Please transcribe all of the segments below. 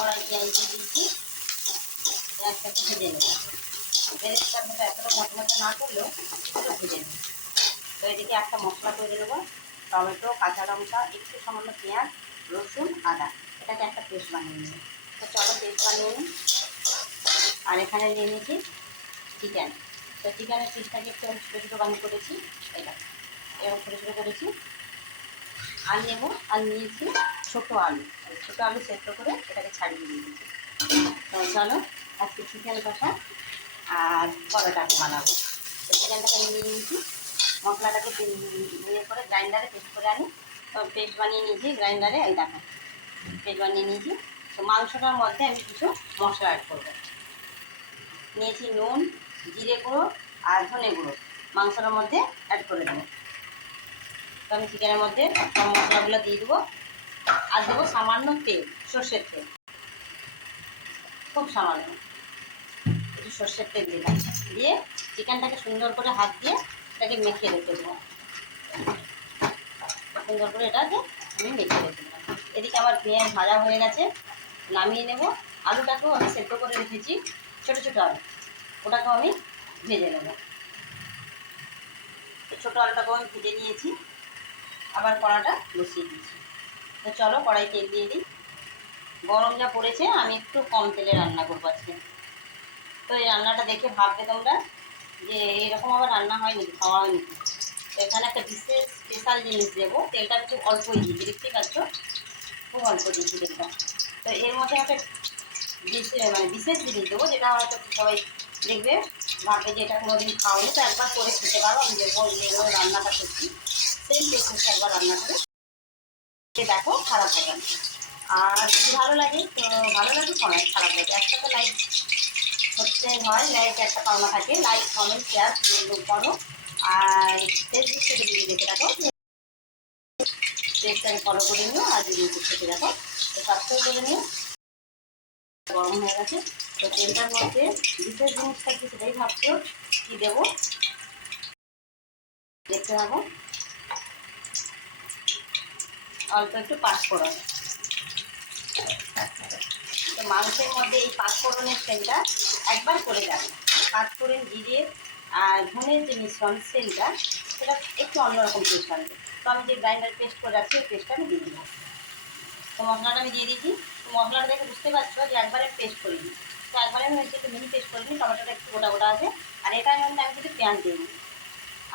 কড়াই পেঁয়াজ দিয়ে দিয়েছি, পেঁয়াজটাকে ভেজে নেব। পেঁয়াজটার মতো এতটা মচমচে না করলেও কিছুটা ভেজে নেব। তো এদিকে একটা মশলা তৈরি নেবো, টমেটো, কাঁচা লঙ্কা, একটু সামান্য পেঁয়াজ, রসুন, আদা, এটাকে একটা পেস্ট বানিয়ে নেব। তো চলো পেস্ট বানিয়ে নিই। আর এখানে নিয়ে নিয়েছি চিকেন। তো চিকেনের পিসটাকে একটু ছোটো ছোটো বানিয়ে করেছি, এটা এরকম ছোটো ছোটো করেছি। আর নেব, আর নিয়েছি ছোটো আলু, ছোটো আলু সেদ্ধ করে এটাকে ছাড়িয়ে দিয়ে দিয়েছি। তো চলো আজকে চিকেন কষা আর পরোটাকে বানাবো। তো চিকেনটাকে নিয়ে নিয়েছি, মশলাটাকে নিয়ে করে গ্রাইন্ডারে পেস্ট করে আনি। তো পেস্ট বানিয়ে নিয়েছি গ্রাইন্ডারে, এই দেখো পেস্ট বানিয়ে নিয়েছি। তো মাংসটার মধ্যে আমি কিছু মশলা অ্যাড করবো। নিয়েছি নুন, জিরে গুঁড়ো আর ধনে গুঁড়ো, মাংসটার মধ্যে অ্যাড করে দেবো। তো আমি চিকেনের মধ্যে সব মশলাগুলো দিয়ে দেবো। আর দেবো সামান্য তেল, সর্ষের তেল, খুব সামান্য একটু সর্ষের তেল দিলাম। দিয়ে চিকেনটাকে সুন্দর করে হাত দিয়ে এটাকে মেখে রেখে দেবো। সুন্দর করে এটাকে আমি মেখে রেখে দেবো। এদিকে আমার পেঁয়াজ ভাজা হয়ে গেছে, নামিয়ে নেব। আলুটাকেও আমি সেদ্ধ করে রেখেছি, ছোটো ছোটো আলু, ওটাকেও আমি ভেজে নেব। ছোটো আলুটাকেও আমি ভেজে নিয়েছি, আবার কড়াটা বসিয়ে দিয়েছি। তো চলো কড়াই তেল দিয়ে দিই। গরম যা পড়েছে, আমি একটু কম তেলে রান্না করবো আজকে। তো এই রান্নাটা দেখে ভাববে তোমরা যে এরকম আবার রান্না হয় নাকি, খাওয়া হয় নাকি। তো এখানে একটা বিশেষ স্পেশাল জিনিস দেবো, তেলটা একটু অল্পই দিয়েছি, দেখতেই পাচ্ছ খুব অল্প দিয়েছি তেলটা। তো এর মধ্যে একটা বিশেষ জিনিস দেবো, যেটা হয়তো সবাই দেখবে ভাববে যে এটা কোনোদিন খাওনি, তো একবার করে খেতে পারো। আমি যেগুলো রান্নাটা করছি সেই প্রসেসটা একবার রান্না করে দেখো, খারাপ হবে না। আর যদি ভালো লাগে তো ভালো লাগে, খারাপ লাগে একটা তো লাইক হচ্ছে হয়, লাইক একটা পাওনা থাকে, লাইক কমেন্ট শেয়ার করো। আর ফেসবুক থেকে যদি দেখে রাখো পেজটাকে ফলো করে নিও, আর যদি ইউটিউব থেকে দেখো তো সাবস্ক্রাইব করে নিও। গরম হয়ে গেছে, তো তেলটার মধ্যে বিশেষ জিনিসটা কি সেটাই ভাবছো কী দেবো, দেখতে পাবো। অল্প একটু পাঁচফোড়ন। তো মাংসের মধ্যে এই পাঁচফোড়নের সেন্টটা একবার করে যাবে। পাঁচফোড়ন, জিরে আর ধনের যে মিশ্রণ সেন্টটা, সেটা একটু অন্যরকম টেস্ট আনবে। তো আমি যে গ্রাইন্ডার পেস্ট করে রাখছি ওই পেস্টটা আমি দিয়ে দেবো। তো মশলাটা আমি দিয়ে দিয়েছি। তো মশলাটা দেখে বুঝতে পারছো যে একবারে পেস্ট করে দিই। তো একবারে আমি হচ্ছে একটু মিহি পেস্ট করে দিই, টমেটোটা একটু গোটা গোটা আছে। আর এটার মধ্যে আমি কিছু পেঁয়াজ দিয়ে দিই,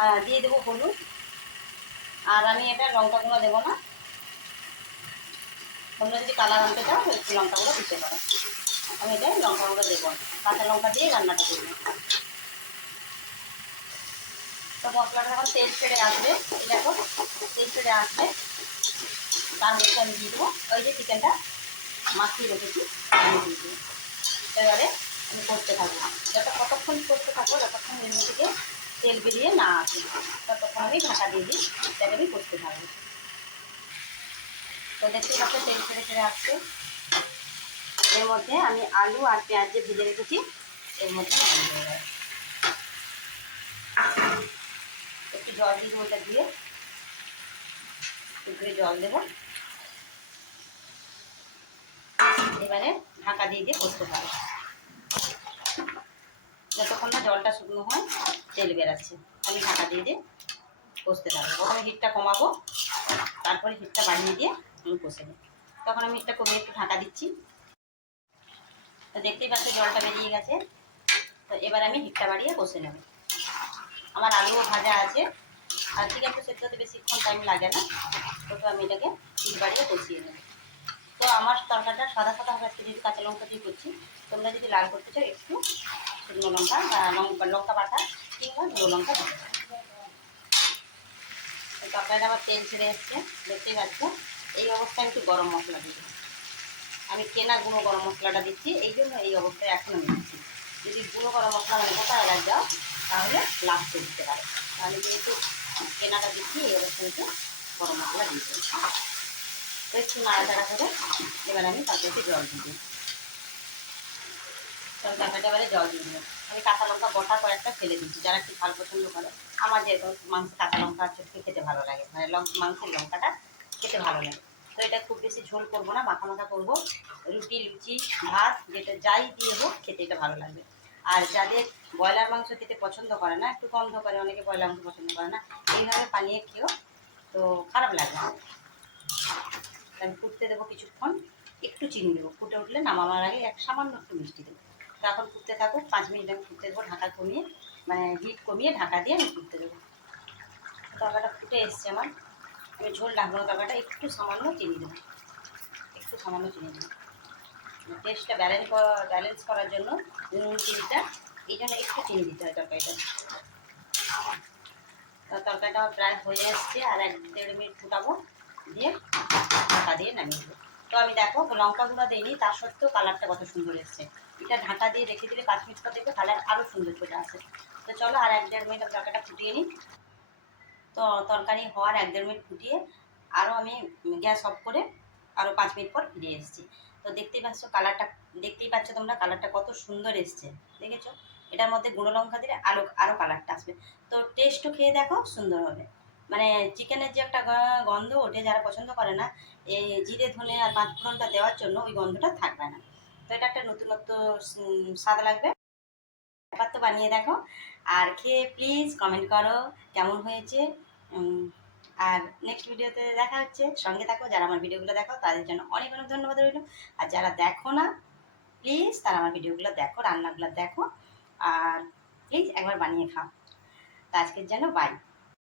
আর দিয়ে দেবো হলুদ। আর আমি এটা লঙ্কা গুঁড়ো দেবো না, তোমরা যদি কালার আনতে চাও একটু লঙ্কা গুঁড়ো দিতে পারো। আমি এটা লঙ্কা গুঁড়ো দেবো না, কাঁচা লঙ্কা দিয়ে রান্নাটা করবো। তো মশলাটা যখন তেল ছেড়ে আসবে, দেখো তেল ছেড়ে আসবে, তার মধ্যে আমি দিয়ে দেবো ওই যে চিকেনটা মাখিয়ে রেখেছি, আমি দিয়ে দেবো। এবারে আমি করতে থাকবো, কতক্ষণ করতে থাকবো, যতক্ষণ এর থেকে তেল বেরিয়ে না আসে ততক্ষণ আমি ঢাকা দিয়ে দিই, এটাকে আমি করতে থাকবো। তো দেখতে পাচ্ছি তেল ছেড়ে ছেড়ে আসছে। এর মধ্যে আমি আলু আর পেঁয়াজ যে ভেজে রেখেছি এর মধ্যে একটু জল দিয়ে ওটা দিয়ে একটু জল দেবো। এবারে ঢাকা দিয়ে দিয়ে করতে হবে, যতক্ষণ না জলটা শুকনো হয়, তেল বেরাচ্ছে, আমি ঢাকা দিয়ে দিয়ে কষতে থাকবো। প্রথমে হিটটা কমাবো, তারপরে হিটটা বাড়িয়ে দিয়ে আমি কষে নেব। তখন আমি হিটটা কমিয়ে একটু ঢাকা দিচ্ছি। তো দেখতেই পাচ্ছি জলটা বেরিয়ে গেছে। তো এবার আমি হিটটা বাড়িয়ে কষে নেব। আমার আলুও ভাজা আছে, আর চিকেন তো সেদ্ধ হতে বেশিক্ষণ টাইম লাগে না, তো আমি এটাকে হিট বাড়িয়ে কষিয়ে নেব। তো আমার তরকারিটা সাদা সাদা হবে, যদি কাঁচা লঙ্কা দিয়ে করছি, তোমরা যদি লাল করতে চাও একটু শুকনো লঙ্কা বা লঙ্কা বাটা কিংবা গুঁড়ো লঙ্কা দেবে। তরকারিটা আবার তেল ছেড়ে এসছে, দেখতেই পাচ্ছ। এই অবস্থায় একটু গরম মশলা দিই, আমি কেনা গুঁড়ো গরম মশলাটা দিচ্ছি, এই জন্য এই অবস্থায় এখন আমি দিচ্ছি। যদি গুঁড়ো গরম মশলা মানে গোটা এলাচ দাও তাহলে লাস্টে দিতে পারো, তাহলে যেহেতু কেনাটা দিচ্ছি এই অবস্থায় একটু গরম মশলা দিতে। তো একটু নাড়াচাড়া করে এবার আমি তারপরে জল দিয়ে দিই। তরকারিটা এবারে জল দিয়ে দিই। আমি কাঁচা লঙ্কা গোটা কয়েকটা ফেলে দিচ্ছি, যারা একটু ঝাল পছন্দ করে। আমার যেহেতু মাংস কাঁচা লঙ্কা চটকে খেতে ভালো লাগে, মানে মাংসের লঙ্কাটা খেতে ভালো লাগে, তো এটা খুব বেশি ঝোল করবো না, মাখা মাখা করবো। রুটি, লুচি, ভাত, যেটা যাই দিয়ে হোক খেতে এটা ভালো লাগবে। আর যাদের ব্রয়লার মাংস খেতে পছন্দ করে না, একটু গন্ধ করে, অনেকে ব্রয়লার মাংস পছন্দ করে না, এইভাবে বানিয়ে খেয়েও তো খারাপ লাগবে না। আমি ফুটতে দেবো কিছুক্ষণ, একটু চিনি দেবো, ফুটে উঠলে নামানোর আগে সামান্য একটু মিষ্টি দেবো। তো এখন ফুটতে থাকুক, 5 মিনিট আমি ফুটতে দেবো, ঢাকা কমিয়ে, মানে হিট কমিয়ে ঢাকা দিয়ে আমি ফুটতে দেবো। তরকাটা ফুটে এসছে আমার, আমি ঝোল রাখবো না, তরকাটা একটু সামান্য চিনি দেবো, একটু সামান্য চিনি দেবো, টেস্টটা ব্যালেন্স করার জন্য নুন চিনিটা, এই জন্য একটু চিনি দিতে হয় তরকারিটা। তরকারিটা প্রায় হয়ে এসছে, আর 1-1.5 মিনিট ফুটাবো, দিয়ে ঢাকা দিয়ে নামিয়ে দেবো। তো আমি দেখো লঙ্কা গুঁড়া দিইনি, তার সত্ত্বেও কালারটা কত সুন্দর এসছে। এটা ঢাকা দিয়ে রেখে দিলে 5 মিনিট পর দেখবে কালার আরও সুন্দর চলে আসে। তো চলো আর 1-1.5 মিনিট তরকারিটা ফুটিয়ে নিই। তো তরকারি হওয়ার 1-1.5 মিনিট ফুটিয়ে আরও আমি গ্যাস অফ করে আরও 5 মিনিট পর ফিরে এসেছি। তো দেখতেই পাচ্ছ তোমরা কালারটা কত সুন্দর এসছে, দেখেছো? এটার মধ্যে গুঁড়ো লঙ্কা দিলে আরও কালারটা আসবে। তো টেস্টও খেয়ে দেখো, সুন্দর হবে। মানে চিকেনের যে একটা গন্ধ ওঠে, যারা পছন্দ করে না এই জিরে ধনে আর 5 ফোড়নটা দেওয়ার জন্য, ওই গন্ধটা থাকবে না। তো এটা একটা নতুনত্ব স্বাদ লাগবে। একবার তো বানিয়ে দেখো, আর খেয়ে প্লিজ কমেন্ট করো কেমন হয়েছে। আর নেক্সট ভিডিওতে দেখা হচ্ছে, সঙ্গে থাকো। যারা আমার ভিডিওগুলো দেখো তাদের জন্য অনেক অনেক ধন্যবাদ রইল। আর যারা দেখো না, প্লিজ তারা আমার ভিডিওগুলো দেখো, রান্নাগুলো দেখো, আর প্লিজ একবার বানিয়ে খাও। তো আজকের জন্য বাই।